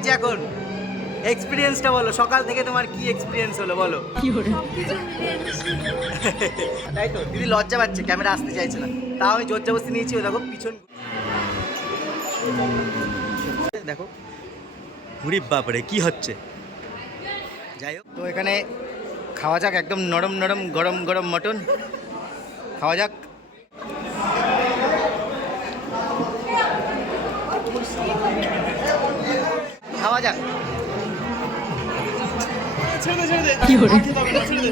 লাগছে এখন? এক্সপিরিয়েন্সটা বলো, সকাল থেকে তোমার কি এক্সপিরিয়েন্স হলো বলো। তাই তো দিদি লজ্জা পাচ্ছে, ক্যামেরা আসতে চাইছে না, তাও আমি জোর জবরদস্তি নিয়েছি। ও দেখো পিছন দেখো, ঘুরি বাপরে কি হচ্ছে। যাই হোক, তো এখানে খাওয়া যাক, একদম নরম নরম গরম গরম মটন খাওয়া যাক। খাওয়া যাক,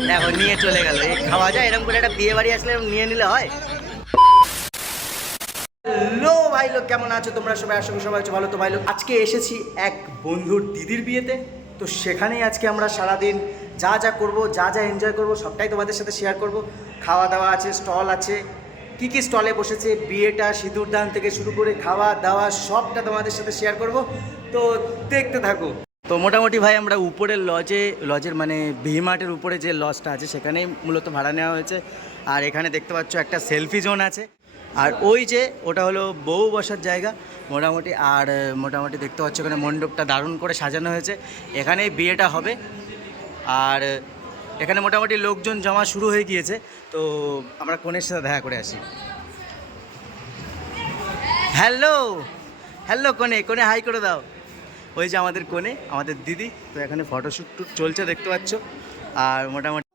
দেখো নিয়ে চলে গেল। এই খাওয়া যায়, এরকম করে একটা বিয়ে বাড়ি আসলে নিয়ে নিলে হয়। হ্যালো ভাই লোক, কেমন আছো তোমরা সবাই? আশা করি সবাই ভালো। তো ভাই লোক, আজকে এসেছি এক বন্ধুর দিদির বিয়েতে। তো সেখানেই আজকে আমরা সারাদিন যা যা করব, যা যা এনজয় করব, সবটাই তোমাদের সাথে শেয়ার করব। খাওয়া দাওয়া আছে, স্টল আছে, কি কি স্টলে বসেছে, বিয়েটা সিঁদুরদান থেকে শুরু করে খাওয়া দাওয়া সবটা তোমাদের সাথে শেয়ার করব। তো দেখতে থাকো। তো মোটামুটি ভাই আমরা উপরের লজের মানে ভিমার্টের উপরে যে লজটা আছে সেখানেই মূলত ভাড়া নেওয়া হয়েছে। আর এখানে দেখতে পাচ্ছ একটা সেলফি জোন আছে, আর ওই যে ওটা হলো বউ বসার জায়গা মোটামুটি। আর মোটামুটি দেখতে পাচ্ছ এখানে মণ্ডপটা দারুণ করে সাজানো হয়েছে, এখানেই বিয়েটা হবে। আর এখানে মোটামুটি লোকজন জমা শুরু হয়ে গিয়েছে। তো আমরা কনের সাথে দেখা করে আসি। হ্যালো হ্যালো, কোনে হাই করে দাও। ওই যে আমাদের কোনে, আমাদের দিদি। তো এখানে ফটোশ্যুট চলছে দেখতে পাচ্ছ। আর মোটামুটি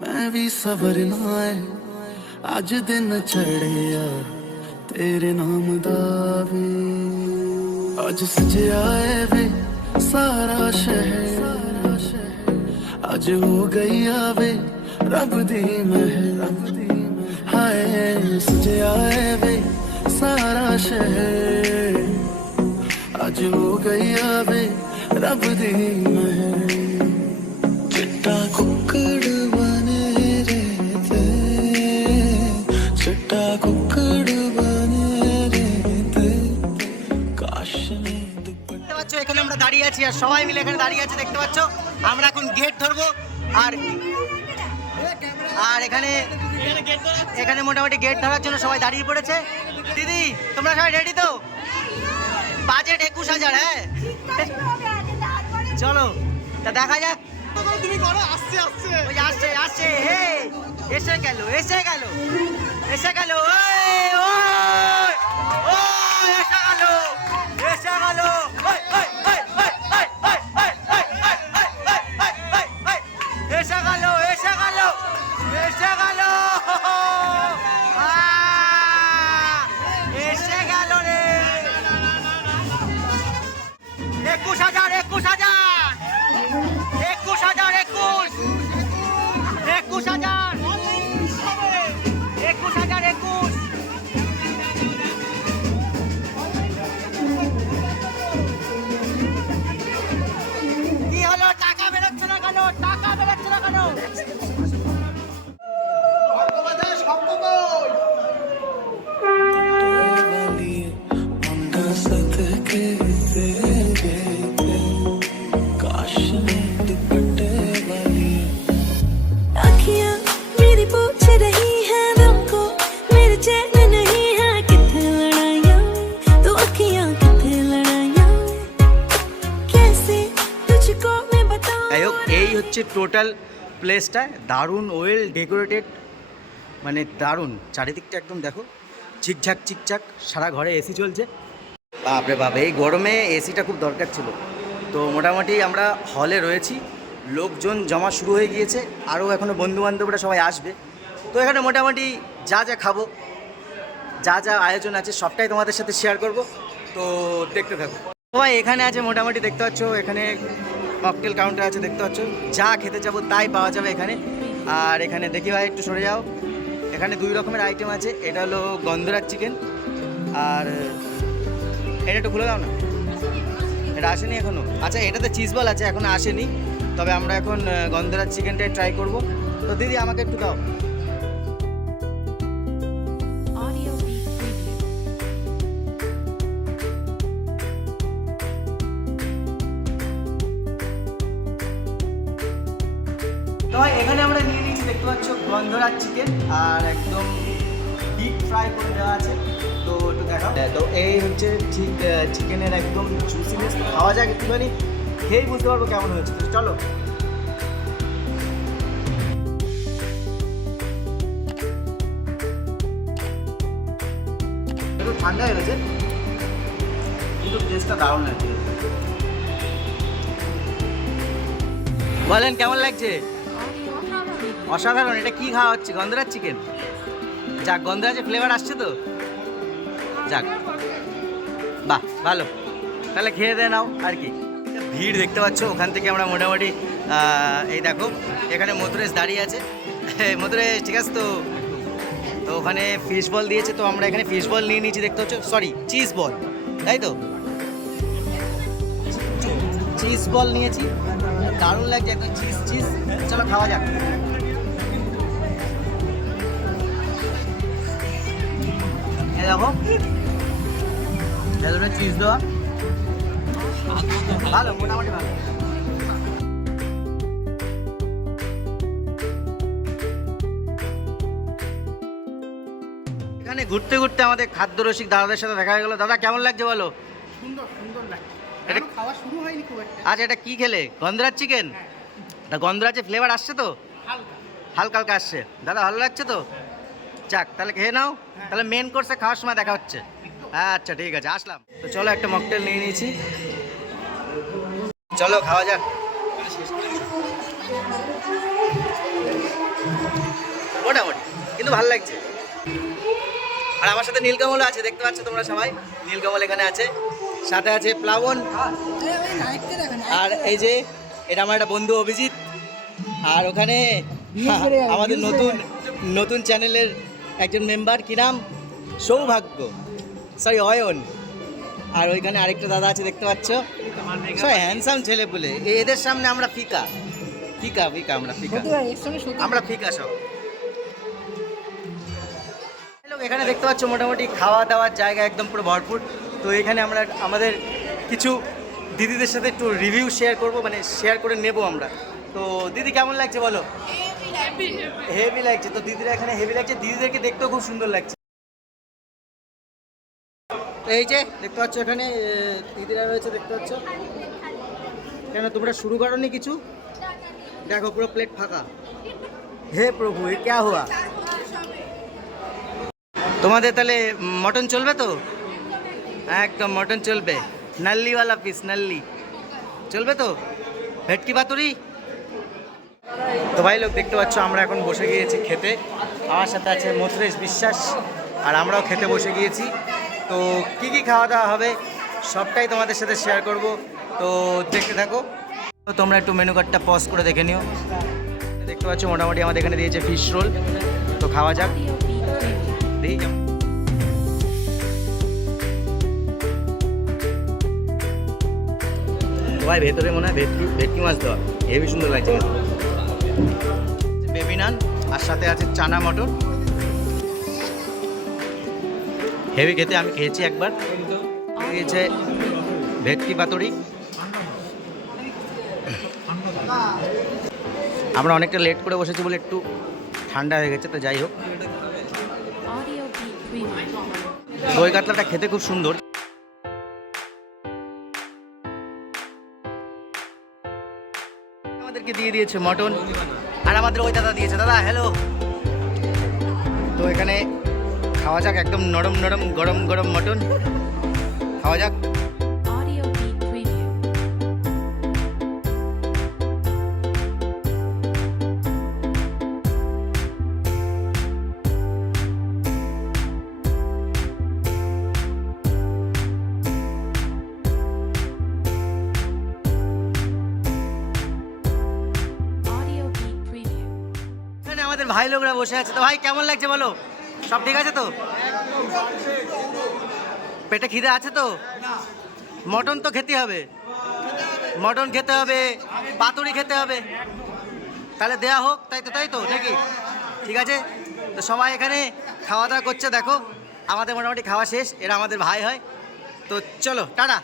मैं भी सवरना है अज दिन चढ़े यार तेरे नाम दा वे अज सजया है वे सारा शहर अज हो गई आवे रब दी महल हाय सजया है वे सारा शहर अज हो गई आवे रब दी महल चिट्टा कुक्कड़ এখানে আমরা দাঁড়িয়ে আছি আর সবাই মিলে এখানে দাঁড়িয়ে আছে দেখতে পাচ্ছ। আমরা এখন গেট ধরবো। আর এখানে মোটামুটি গেট ধরার জন্য সবাই দাঁড়িয়ে পড়েছে। দিদি তোমরা সবাই রেডি তো? বাজেট 21,000। হ্যাঁ চলো তা দেখা যাক। তুমি করো, আসছে আসছে হে এসে গেল এসে গেল এসে গেল এসে গেল। এই হচ্ছে টোটাল প্লেসটা, দারুণ ওয়েল ডেকোরেটেড, মানে দারুণ। চারিদিকটা একদম দেখো চিকঝাক চিকচাক, সারা ঘরে এসি চলছে। বাপরে বাপ, এই গরমে এসিটা খুব দরকার ছিল। তো মোটামুটি আমরা হলে রয়েছি, লোকজন জমা শুরু হয়ে গিয়েছে, আরও এখনও বন্ধুবান্ধবরা সবাই আসবে। তো এখানে মোটামুটি যা যা খাবো, যা যা আয়োজন আছে সবটাই তোমাদের সাথে শেয়ার করব। তো দেখতে থাকো সবাই। এখানে আছে মোটামুটি দেখতে পাচ্ছ, এখানে ককটেল কাউন্টার আছে দেখতে পাচ্ছ, যা খেতে যাবো তাই পাওয়া যাবে এখানে। আর এখানে দেখি ভাই একটু সরে যাও, এখানে 2 রকমের আইটেম আছে। এটা হলো গন্ধরাজ চিকেন, আর এটা একটু খুলে দাও না, এটা আসেনি এখনও। আচ্ছা এটাতে চিজ বল আছে, এখনও আসেনি, তবে আমরা এখন গন্ধরাজ চিকেনটাই ট্রাই করব। তো দিদি আমাকে একটু দাও। তো এখানে আমরা নিয়ে নিয়েছি দেখতে পাচ্ছ গন্ধরাজ চিকেন, আর একদম ডিপ ফ্রাই করে দেওয়া আছে। তো একটু দেখাও। তো এই হচ্ছে ঠিক চিকেনের একদম জুসিনেস। খাওয়া যাক একটুখানি, খেয়েই বুঝতে পারবো কেমন হয়েছে। তো চলো। একটু ঠান্ডা হয়ে গেছে কিন্তু টেস্টটা দারুণ লাগছে। বলেন কেমন লাগছে? অসাধারণ। এটা কি খাওয়া হচ্ছে? গন্ধরাজ চিকেন। যাক, গন্ধরাজের ফ্লেভার আসছে তো, যাক বাহ ভালো। তাহলে খেয়ে দিয়ে নাও আর কি। ভিড় দেখতে পাচ্ছ, ওখান থেকে আমরা মোটামুটি এই দেখো এখানে মধুরেশ দাঁড়িয়ে আছে। মধুরেশ ঠিক আছে তো? তো ওখানে ফিশ বল দিয়েছে, তো আমরা এখানে ফিশ বল নিয়ে নিয়েছি দেখতে পাচ্ছ, সরি চিজ বল, তাই তো? চিজ বল নিয়েছি, দারুণ লাগছে একদম চিজ চিজ। চলো খাওয়া যাক। এই দেখো ভেতরে চিজ দেওয়া, ভালো মোটামুটি ভালো। এখানে ঘুরতে ঘুরতে আমাদের খাদ্য রসিক দাদাদের সাথে দেখা হয়ে গেল। দাদা কেমন লাগছে বলো? সুন্দর সুন্দর লাগে। এটা খাওয়া শুরু হয়নি খুব একটা, আচ্ছা, এটা কি খেলে? গন্ধরাজ চিকেন। তা গন্ধরাজের ফ্লেভার আসছে তো? হালকা। হালকা হালকা আসছে। দাদা ভালো লাগছে তো? যাক, তাহলে খেয়ে নাও। তাহলে মেন কোর্সে খাওয়ার সময় দেখা হচ্ছে। আচ্ছা ঠিক আছে, আসলাম। তো চলো একটা মকটেল নিয়ে নিয়েছি, চলো খাওয়া যাক। মোটামুটি কিন্তু ভালো লাগছে। আর আমার সাথে নীলকমলও আছে, দেখতে পাচ্ছ তোমরা সবাই। নীলকমল এখানে আছে, সাথে আছে প্লাবন, আর এই যে এটা আমার একটা বন্ধু অভিজিৎ, আর ওখানে আমাদের নতুন নতুন চ্যানেলের একজন মেম্বার, কি নাম? সৌভাগ্য, সরি অয়ন। আর ওইখানে আরেকটা দাদা আছে দেখতে পাচ্ছ, সব হ্যান্ডসাম ছেলে বলে। এদের সামনে আমরা ফিকা ফিকা ফিকা, আমরা ফিকা, আমরা ফিকা সব। এখানে দেখতে পাচ্ছ মোটামুটি খাওয়া দাওয়ার জায়গা একদম পুরো ভরপুর। তো এখানে আমরা আমাদের কিছু দিদিদের সাথে একটু রিভিউ শেয়ার করব, মানে শেয়ার করে নেব আমরা। তো দিদি কেমন লাগছে বলো? হেভি লাগছে। তো দিদিরা এখানে হেভি লাগছে, দিদিদেরকে দেখতেও খুব সুন্দর লাগছে। তো এই যে দেখতে পাচ্ছ এখানে দিদিরা রয়েছে, দেখতে পাচ্ছ। কেন তোমরা শুরু করোনি কিছু? দেখো পুরো প্লেট ফাঁকা। হে প্রভু, এ ক্যা হুয়া? তোমাদের তাহলে মটন চলবে তো? একদম মটন চলবে, নাল্লিওয়ালা পিস, নাল্লি চলবে তো? ভেটকি পাতুরি। তো ভাই লোক দেখতে পাচ্ছ আমরা এখন বসে গিয়েছি খেতে। আমার সাথে আছে মধুরেশ বিশ্বাস, আর আমরাও খেতে বসে গিয়েছি। তো কি কি খাওয়া দাওয়া হবে সবটাই তোমাদের সাথে শেয়ার করব, তো দেখতে থাকো। তো তোমরা একটু মেনু কার্ডটা পজ করে দেখে নিও। দেখতে পাচ্ছ মোটামুটি আমাদের এখানে দিয়েছে ফিশ রোল, তো খাওয়া যাক। দেখি কেমন। ভাই ভেতরে মনে হয় ভেটকি মাছ দেওয়া, হেবি সুন্দর লাগছে। বেবি নান, আর সাথে আছে চানা মটর, হেভি খেতে। আমি খেয়েছি একবার। দিয়েছে ভেটকি পাতুরি। আমরা অনেকটা লেট করে বসেছি বলে একটু ঠান্ডা হয়ে গেছে, তো যাই হোক। দই কাতলাটা খেতে খুব সুন্দর। আমাদেরকে দিয়ে দিয়েছে মটন, আর আমাদের ওই দাদা দিয়েছে। দাদা হ্যালো। তো এখানে খাওয়া যাক, একদম নরম নরম গরম গরম মটন খাওয়া যাক। এখানে আমাদের ভাই লোকরা বসে আছে। তো ভাই কেমন লাগছে বলো? সব ঠিক আছে তো? পেটে খিদে আছে তো? মটন তো খেতে হবে, মটন খেতে হবে, পাতুরি খেতে হবে। তাহলে দেয়া হোক, তাই তো নাকি? ঠিক আছে। তো সবাই এখানে খাওয়া দাওয়া করছে, দেখো আমাদের মোটামুটি খাওয়া শেষ। এরা আমাদের ভাই হয়। তো চলো টাটা।